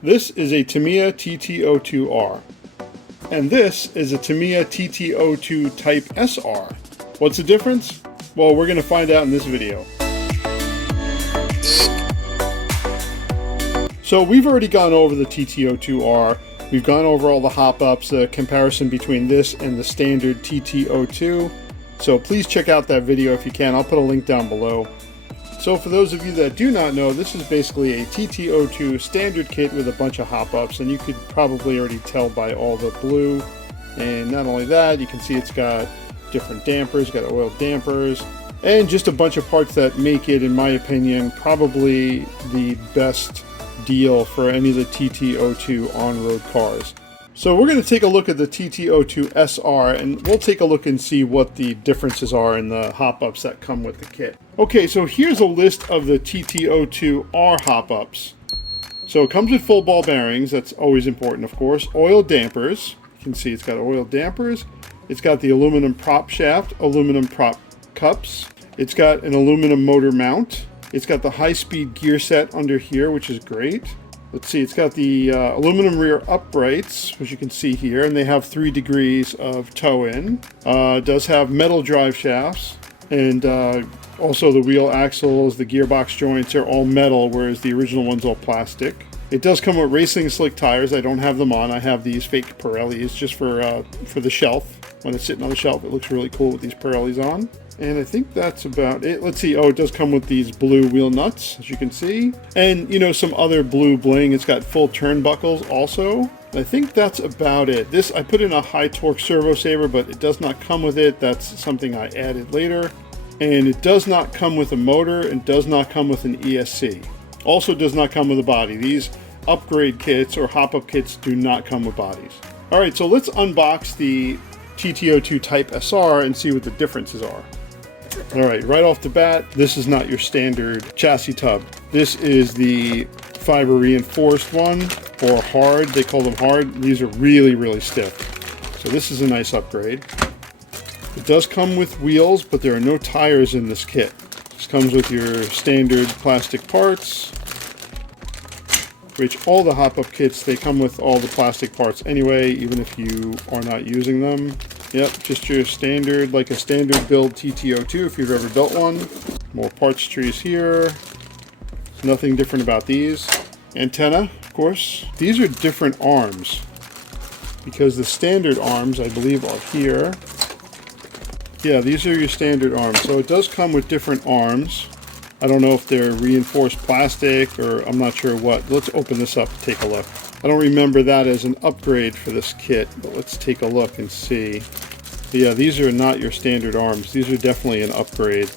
This is a Tamiya TT-02R. And this is a Tamiya TT-02 Type SR. What's the difference? Well, we're going to find out in this video. So we've already gone over the TT-02R. We've gone over all the hop-ups, the comparison between this and the standard TT-02. So please check out that video if you can. I'll put a link down below. So for those of you that do not know, this is basically a TT-02 standard kit with a bunch of hop-ups, and you could probably already tell by all the blue. And not only that, you can see it's got different dampers, got oil dampers, and just a bunch of parts that make it, in my opinion, probably the best deal for any of the TT-02 on-road cars. So we're going to take a look at the TT-02 SR, and we'll take a look and see what the differences are in the hop-ups that come with the kit. Okay, so here's a list of the TT-02R hop-ups. So it comes with full ball bearings, that's always important of course. Oil dampers, you can see it's got oil dampers. It's got the aluminum prop shaft, aluminum prop cups. It's got an aluminum motor mount. It's got the high-speed gear set under here, which is great. Let's see, it's got the aluminum rear uprights, which you can see here, and they have 3 degrees of toe-in. It does have metal drive shafts, and also the wheel axles, the gearbox joints are all metal, whereas the original one's all plastic. It does come with racing slick tires. I don't have them on. I have these fake Pirellis just for the shelf. When it's sitting on the shelf, it looks really cool with these Pirellis on. And I think that's about it. Let's see. Oh, it does come with these blue wheel nuts, as you can see. And, you know, some other blue bling. It's got full turnbuckles also. I think that's about it. This, I put in a high torque servo saver, but it does not come with it. That's something I added later. And it does not come with a motor and does not come with an ESC. Also does not come with a body. These upgrade kits or hop-up kits do not come with bodies. All right, so let's unbox the TT-02 Type SR and see what the differences are. All right off the bat, this is not your standard chassis tub. This is the fiber reinforced one, or hard. They call them hard. These are really, really stiff. So this is a nice upgrade. It does come with wheels, but there are no tires in this kit. This comes with your standard plastic parts, which all the hop-up kits, they come with all the plastic parts anyway, even if you are not using them. Yep, just your standard, like a standard build TT-02 if you've ever built one. More parts trees here. Nothing different about these. Antenna, of course. These are different arms, because the standard arms, I believe, are here. Yeah, these are your standard arms. So it does come with different arms. I don't know if they're reinforced plastic or I'm not sure what. Let's open this up and take a look. I don't remember that as an upgrade for this kit, but let's take a look and see. Yeah, these are not your standard arms. These are definitely an upgrade.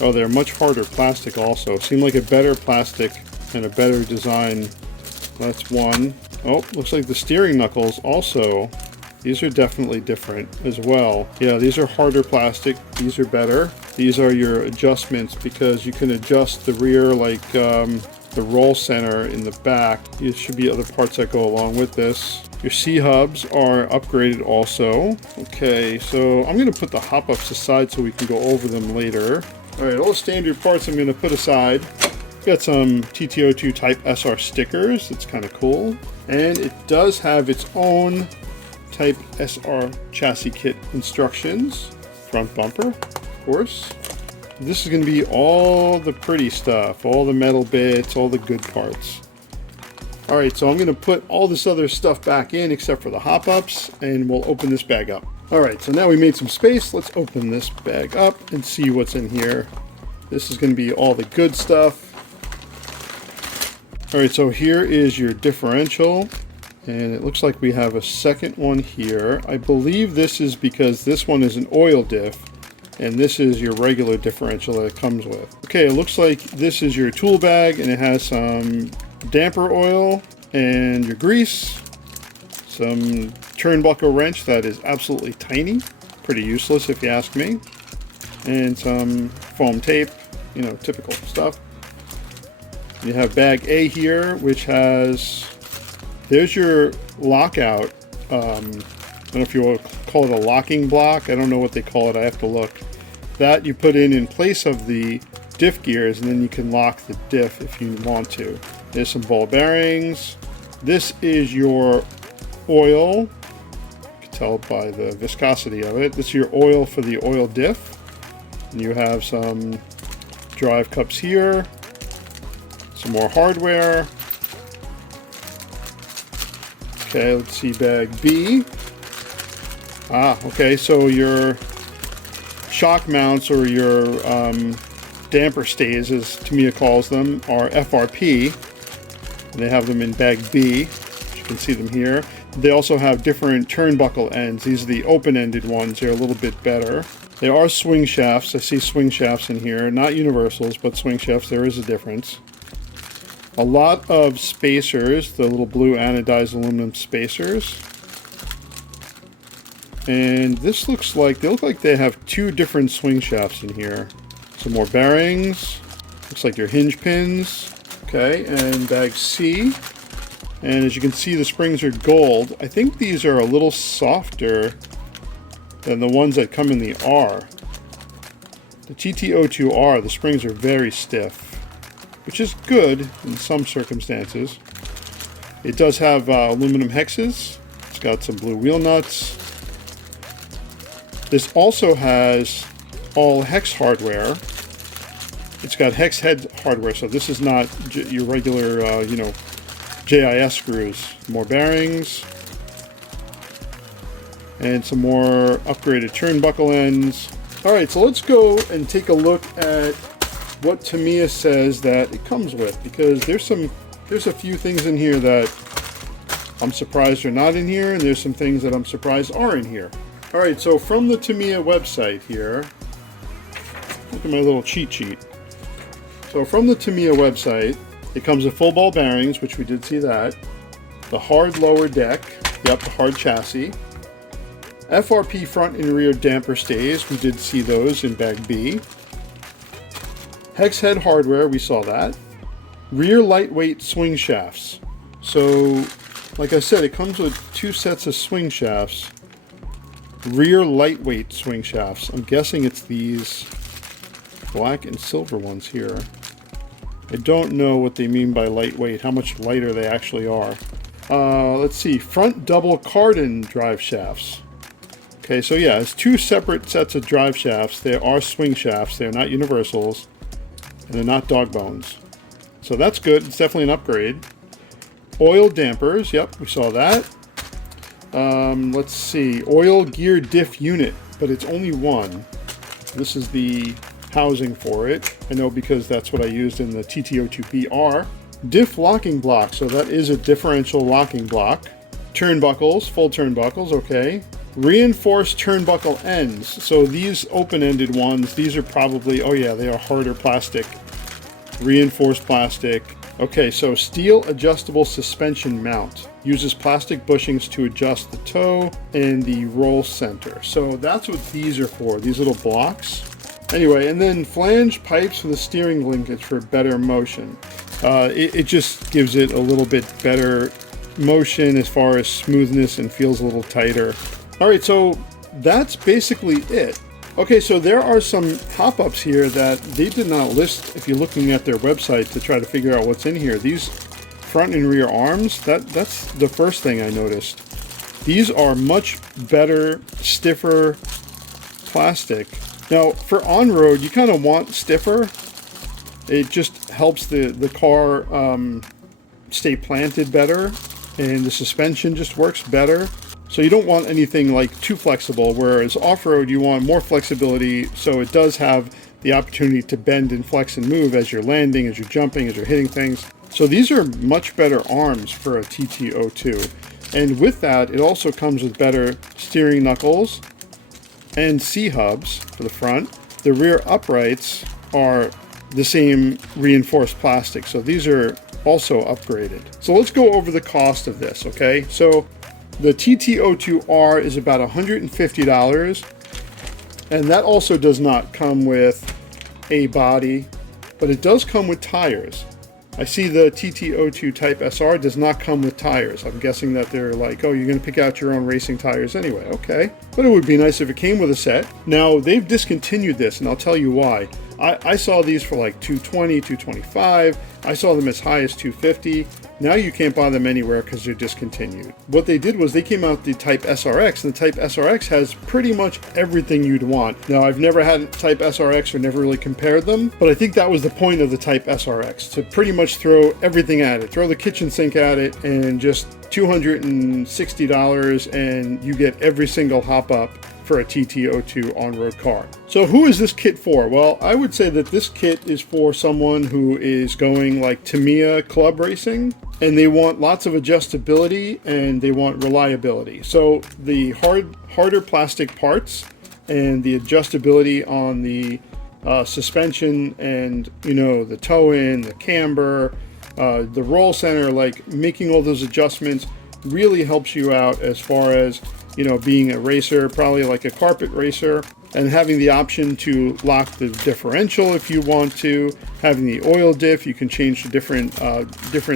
Oh, they're much harder plastic also. Seem like a better plastic and a better design. That's one. Oh, looks like the steering knuckles also. These are definitely different as well. Yeah, these are harder plastic. These are better. These are your adjustments because you can adjust the rear, like the roll center in the back. There should be other parts that go along with this. Your C-hubs are upgraded also. Okay, so I'm going to put the hop-ups aside so we can go over them later. All right, all the standard parts I'm going to put aside. Got some TT-02 Type SR stickers. It's kind of cool. And it does have its own Type SR chassis kit instructions. Front bumper, of course. This is going to be all the pretty stuff, all the metal bits, all the good parts. All right, so I'm going to put all this other stuff back in except for the hop-ups, and we'll open this bag up. All right, so now we made some space. Let's open this bag up and see what's in here. This is going to be all the good stuff. All right, so here is your differential. And it looks like we have a second one here. I believe this is because this one is an oil diff, and this is your regular differential that it comes with. Okay, it looks like this is your tool bag, and it has some damper oil, and your grease, some turnbuckle wrench that is absolutely tiny, pretty useless if you ask me, and some foam tape, you know, typical stuff. You have bag A here, which has... There's your lockout. I don't know if you want to call it a locking block. I don't know what they call it. I have to look. That you put in place of the diff gears, and then you can lock the diff if you want to. There's some ball bearings. This is your oil. You can tell by the viscosity of it. This is your oil for the oil diff. And you have some drive cups here, some more hardware. Okay, let's see bag B. Okay, so your shock mounts, or your damper stays, as Tamiya calls them, are FRP. And they have them in bag B. You can see them here. They also have different turnbuckle ends. These are the open-ended ones. They're a little bit better. They are swing shafts. I see swing shafts in here. Not universals, but swing shafts. There is a difference. A lot of spacers, the little blue anodized aluminum spacers. And this looks like, they look like they have two different swing shafts in here. Some more bearings. Looks like your hinge pins. Okay, and bag C. And as you can see, the springs are gold. I think these are a little softer than the ones that come in the R. The TT-02R, the springs are very stiff, which is good in some circumstances. It does have aluminum hexes. It's got some blue wheel nuts. This also has all hex hardware. It's got hex head hardware, so this is not your regular, JIS screws. More bearings. And some more upgraded turnbuckle ends. Alright, so let's go and take a look at what Tamiya says that it comes with, because there's a few things in here that I'm surprised are not in here, and there's some things that I'm surprised are in here. Alright, so from the Tamiya website here, look at my little cheat sheet. So from the Tamiya website, it comes with full ball bearings, which we did see that, the hard lower deck, yep, the hard chassis, FRP front and rear damper stays, we did see those in bag B, hex head hardware, we saw that, rear lightweight swing shafts. So, like I said, it comes with two sets of swing shafts, rear lightweight swing shafts. I'm guessing it's these black and silver ones here. I don't know what they mean by lightweight, how much lighter they actually are. Let's see, front double cardan drive shafts. Okay, so yeah, it's two separate sets of drive shafts. They are swing shafts, they're not universals, and they're not dog bones. So that's good, it's definitely an upgrade. Oil dampers, yep, we saw that. Let's see, oil gear diff unit, but it's only one. This is the housing for it. I know because that's what I used in the TT-02BR. Diff locking block, so that is a differential locking block. Turnbuckles, full turnbuckles, okay. Reinforced turnbuckle ends. So these open-ended ones, these are probably, oh yeah, they are harder plastic. Reinforced plastic. Okay, so steel adjustable suspension mount. Uses plastic bushings to adjust the toe and the roll center. So that's what these are for, these little blocks. Anyway, and then flange pipes for the steering linkage for better motion. It just gives it a little bit better motion as far as smoothness and feels a little tighter. Alright, so that's basically it. Okay, so there are some pop-ups here that they did not list if you're looking at their website to try to figure out what's in here. These front and rear arms, that's the first thing I noticed. These are much better, stiffer plastic. Now, for on-road, you kind of want stiffer. It just helps the car stay planted better, and the suspension just works better. So you don't want anything like too flexible, whereas off-road you want more flexibility, so it does have the opportunity to bend and flex and move as you're landing, as you're jumping, as you're hitting things. So these are much better arms for a TT-02. And with that, it also comes with better steering knuckles and C-hubs for the front. The rear uprights are the same reinforced plastic, so these are also upgraded. So let's go over the cost of this, okay? So the TT-02R is about $150, and that also does not come with a body, but it does come with tires. I see the TT-02 Type SR does not come with tires. I'm guessing that they're like, oh, you're going to pick out your own racing tires anyway. Okay. But it would be nice if it came with a set. Now, they've discontinued this, and I'll tell you why. I saw these for like $220, $225. I saw them as high as $250. Now you can't buy them anywhere because they're discontinued. What they did was they came out the Type SRX, and the Type SRX has pretty much everything you'd want. Now, I've never had Type SRX or never really compared them, but I think that was the point of the Type SRX, to pretty much throw everything at it. Throw the kitchen sink at it and just $260, and you get every single hop up for a TT-02 on-road car. So who is this kit for? Well, I would say that this kit is for someone who is going like Tamiya club racing, and they want lots of adjustability and they want reliability. So the harder plastic parts and the adjustability on the suspension and, you know, the toe-in, the camber, the roll center, like making all those adjustments really helps you out as far as, you know, being a racer, probably like a carpet racer, and having the option to lock the differential if you want to, having the oil diff, you can change the different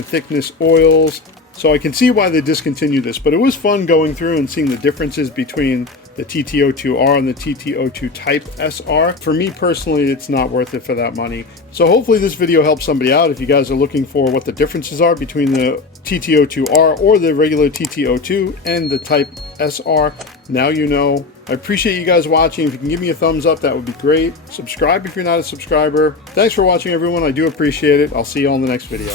thickness oils. So I can see why they discontinued this, but it was fun going through and seeing the differences between the TT-02R and the TT-02 Type SR. For me personally, it's not worth it for that money. So hopefully this video helps somebody out if you guys are looking for what the differences are between the TT-02R or the regular TT-02 and the Type SR. Now you know. I appreciate you guys watching. If you can give me a thumbs up, that would be great. Subscribe if you're not a subscriber. Thanks for watching, everyone. I do appreciate it. I'll see you on the next video.